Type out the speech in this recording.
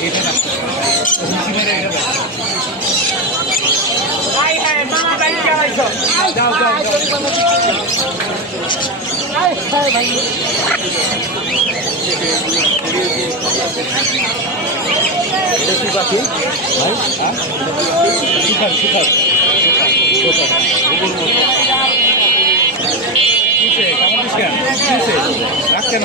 এটা রাখতে মেরে এটা যাও যাও এটা কি পাখি ভাই? হ্যাঁ শিখার শিখার রাখ কেন